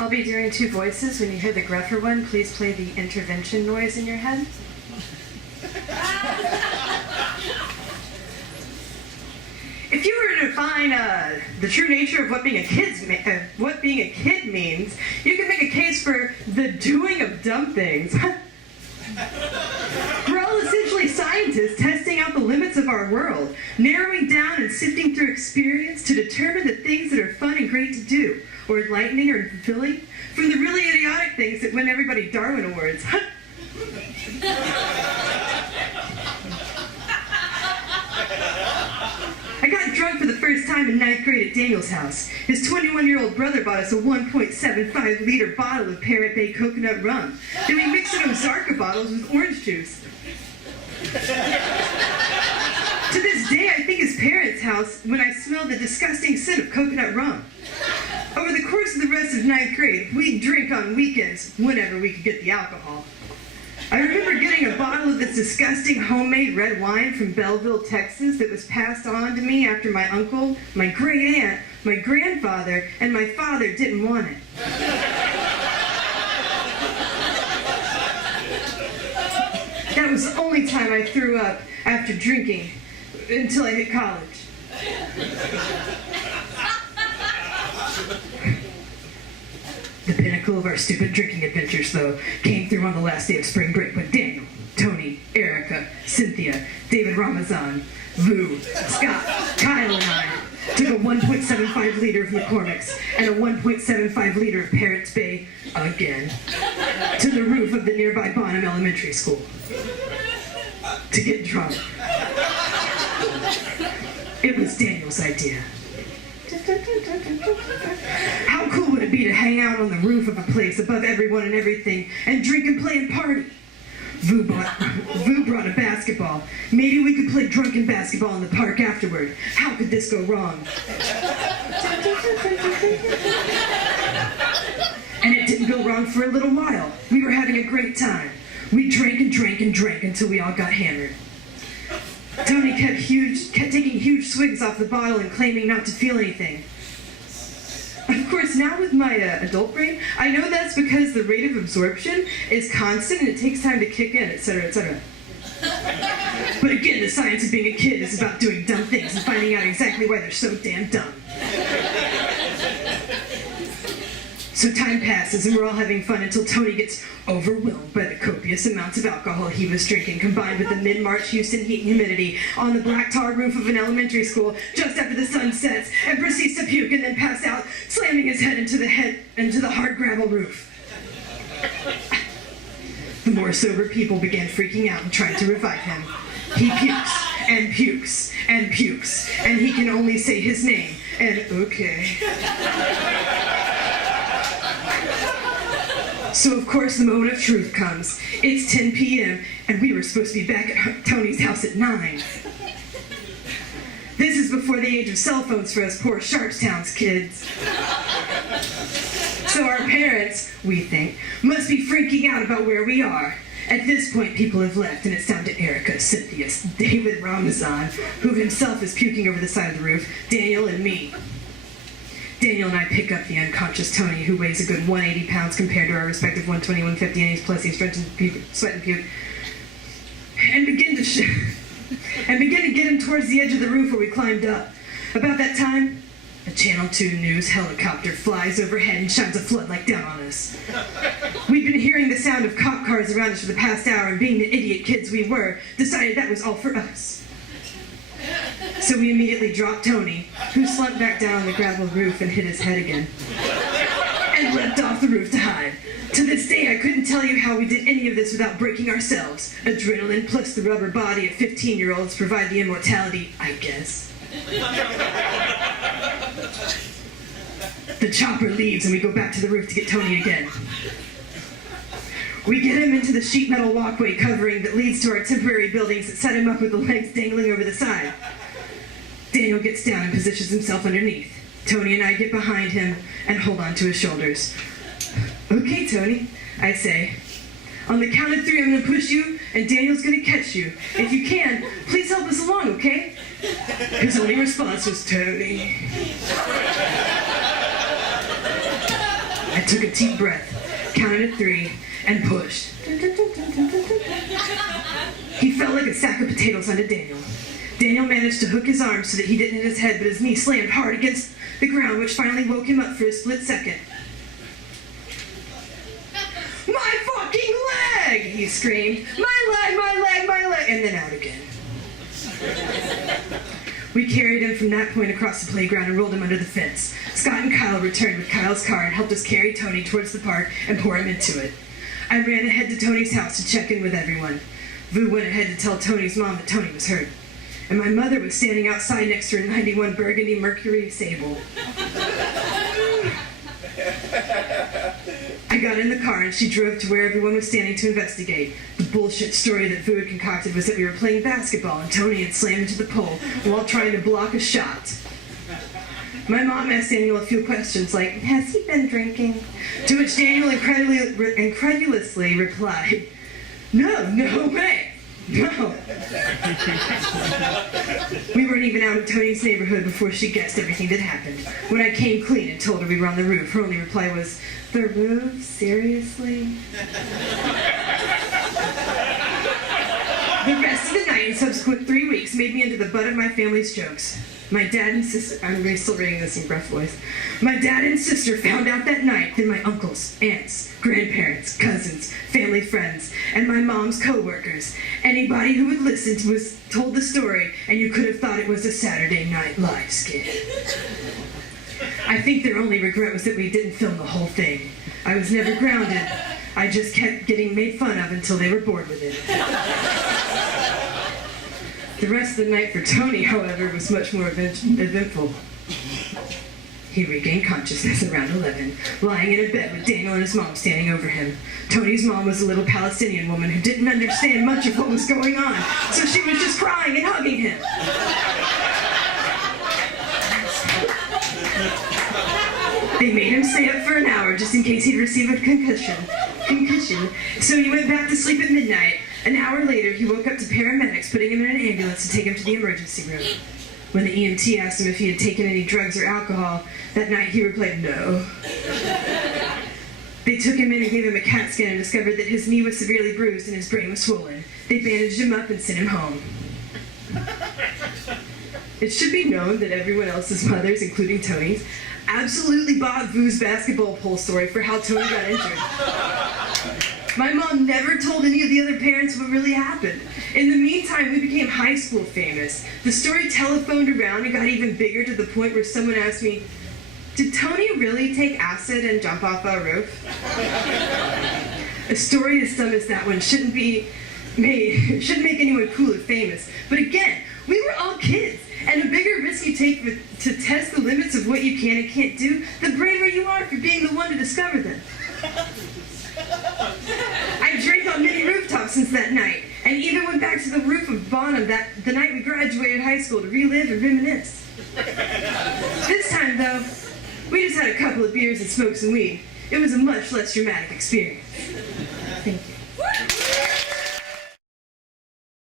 I'll be doing two voices. When you hear the gruffer one, please play the intervention noise in your head. If you were to define the true nature of what being a kid means, you can make a case for the doing of dumb things. We're all essentially scientists testing out the limits of our world, narrowing down and sifting through experience to determine the things that are fun and great to do, or enlightening or fulfilling, from the really idiotic things that win everybody Darwin Awards. I got drunk for the first time in 9th grade at Daniel's house. His 21-year-old brother bought us a 1.75-liter bottle of Parrot Bay coconut rum. Then we mixed it in Zarka bottles with orange juice. To this day, I think his parents' house when I smelled the disgusting scent of coconut rum. Over the course of the rest of 9th grade, we'd drink on weekends whenever we could get the alcohol. I remember getting a bottle of this disgusting homemade red wine from Belleville, Texas that was passed on to me after my uncle, my great aunt, my grandfather, and my father didn't want it. That was the only time I threw up after drinking until I hit college. The pinnacle of our stupid drinking adventures, though, came through on the last day of spring break when Daniel, Tony, Erica, Cynthia, David Ramazan, Vu, Scott, Kyle, and I took a 1.75 liter of McCormick's and a 1.75 liter of Parrot Bay, again, to the roof of the nearby Bonham Elementary school to get drunk. It was Daniel's idea. How cool would it be to hang out on the roof of a place above everyone and everything and drink and play and party? Vu brought a basketball. Maybe we could play drunken basketball in the park afterward. How could this go wrong? And it didn't go wrong for a little while. We were having a great time. We drank and drank and drank until we all got hammered. Tony kept taking huge swigs off the bottle and claiming not to feel anything. Of course, now with my adult brain, I know that's because the rate of absorption is constant and it takes time to kick in, etc., etc. But again, the science of being a kid is about doing dumb things and finding out exactly why they're so damn dumb. So time passes and we're all having fun until Tony gets overwhelmed by the copious amounts of alcohol he was drinking, combined with the mid-March Houston heat and humidity on the black tar roof of an elementary school just after the sun sets, and proceeds to puke and then pass out, slamming his head into the hard gravel roof. The more sober people began freaking out and trying to revive him. He pukes and pukes and pukes, and he can only say his name and okay. So of course the moment of truth comes. It's 10 p.m. and we were supposed to be back at Tony's house at 9. This is before the age of cell phones for us poor Sharpstown's kids. So our parents, we think, must be freaking out about where we are. At this point, people have left, and it's down to Erica, Cynthia, David Ramazan, who himself is puking over the side of the roof, Daniel, and me. Daniel and I pick up the unconscious Tony, who weighs a good 180 pounds compared to our respective 120, 150, and plus he's stretching sweat and puke, and begin to get him towards the edge of the roof where we climbed up. About that time, a Channel 2 News helicopter flies overhead and shines a floodlight down on us. We'd been hearing the sound of cop cars around us for the past hour, and being the idiot kids we were, decided that was all for us. So we immediately dropped Tony, who slumped back down on the gravel roof and hit his head again, and leapt off the roof to hide. To this day, I couldn't tell you how we did any of this without breaking ourselves. Adrenaline plus the rubber body of 15-year-olds provide the immortality, I guess. The chopper leaves and we go back to the roof to get Tony again. We get him into the sheet metal walkway covering that leads to our temporary buildings that set him up with the legs dangling over the side. Daniel gets down and positions himself underneath. Tony and I get behind him and hold on to his shoulders. Okay, Tony, I say. On the count of 3, I'm going to push you, and Daniel's going to catch you. If you can, please help us along, okay? His only response was, Tony. I took a deep breath, counted to 3, and pushed. He fell like a sack of potatoes onto Daniel. Daniel managed to hook his arm so that he didn't hit his head, but his knee slammed hard against the ground, which finally woke him up for a split second. "My fucking leg!" he screamed. "My leg, my leg, my leg!" And then out again. We carried him from that point across the playground and rolled him under the fence. Scott and Kyle returned with Kyle's car and helped us carry Tony towards the park and pour him into it. I ran ahead to Tony's house to check in with everyone. Vu went ahead to tell Tony's mom that Tony was hurt. And my mother was standing outside next to her 91 Burgundy Mercury Sable. I got in the car and she drove to where everyone was standing to investigate. The bullshit story that Vu had concocted was that we were playing basketball and Tony had slammed into the pole while trying to block a shot. My mom asked Daniel a few questions like, "Has he been drinking?" To which Daniel incredulously replied, No way. No. We weren't even out of Tony's neighborhood before she guessed everything that happened. When I came clean and told her we were on the roof, her only reply was, "The roof? Seriously?" The rest of the night and subsequent 3 weeks made me into the butt of my family's jokes. My dad and sister, I'm still reading this in breath voice. My dad and sister found out that night that my uncles, aunts, grandparents, cousins, family friends, and my mom's co-workers, anybody who would listen was told the story, and you could have thought it was a Saturday Night Live skit. I think their only regret was that we didn't film the whole thing. I was never grounded. I just kept getting made fun of until they were bored with it. The rest of the night for Tony, however, was much more eventful. He regained consciousness around 11, lying in a bed with Daniel and his mom standing over him. Tony's mom was a little Palestinian woman who didn't understand much of what was going on, so she was just crying and hugging him. They made him stay up for an hour just in case he'd receive a concussion. So he went back to sleep at midnight. An hour later, he woke up to paramedics putting him in an ambulance to take him to the emergency room. When the EMT asked him if he had taken any drugs or alcohol, that night he replied, "No." They took him in and gave him a CAT scan and discovered that his knee was severely bruised and his brain was swollen. They bandaged him up and sent him home. It should be known that everyone else's mothers, including Tony's, absolutely bought Vu's basketball pole story for how Tony got injured. My mom never told any of the other parents what really happened. In the meantime, we became high school famous. The story telephoned around and got even bigger to the point where someone asked me, "Did Tony really take acid and jump off a roof?" A story as dumb as that one shouldn't make anyone cool or famous. But again, we were all kids, and the bigger risk you take to test the limits of what you can and can't do, the braver you are for being the one to discover them. I drank on many rooftops since that night, and even went back to the roof of Bonham the night we graduated high school to relive and reminisce. This time, though, we just had a couple of beers and smoked some weed. It was a much less dramatic experience. Thank you.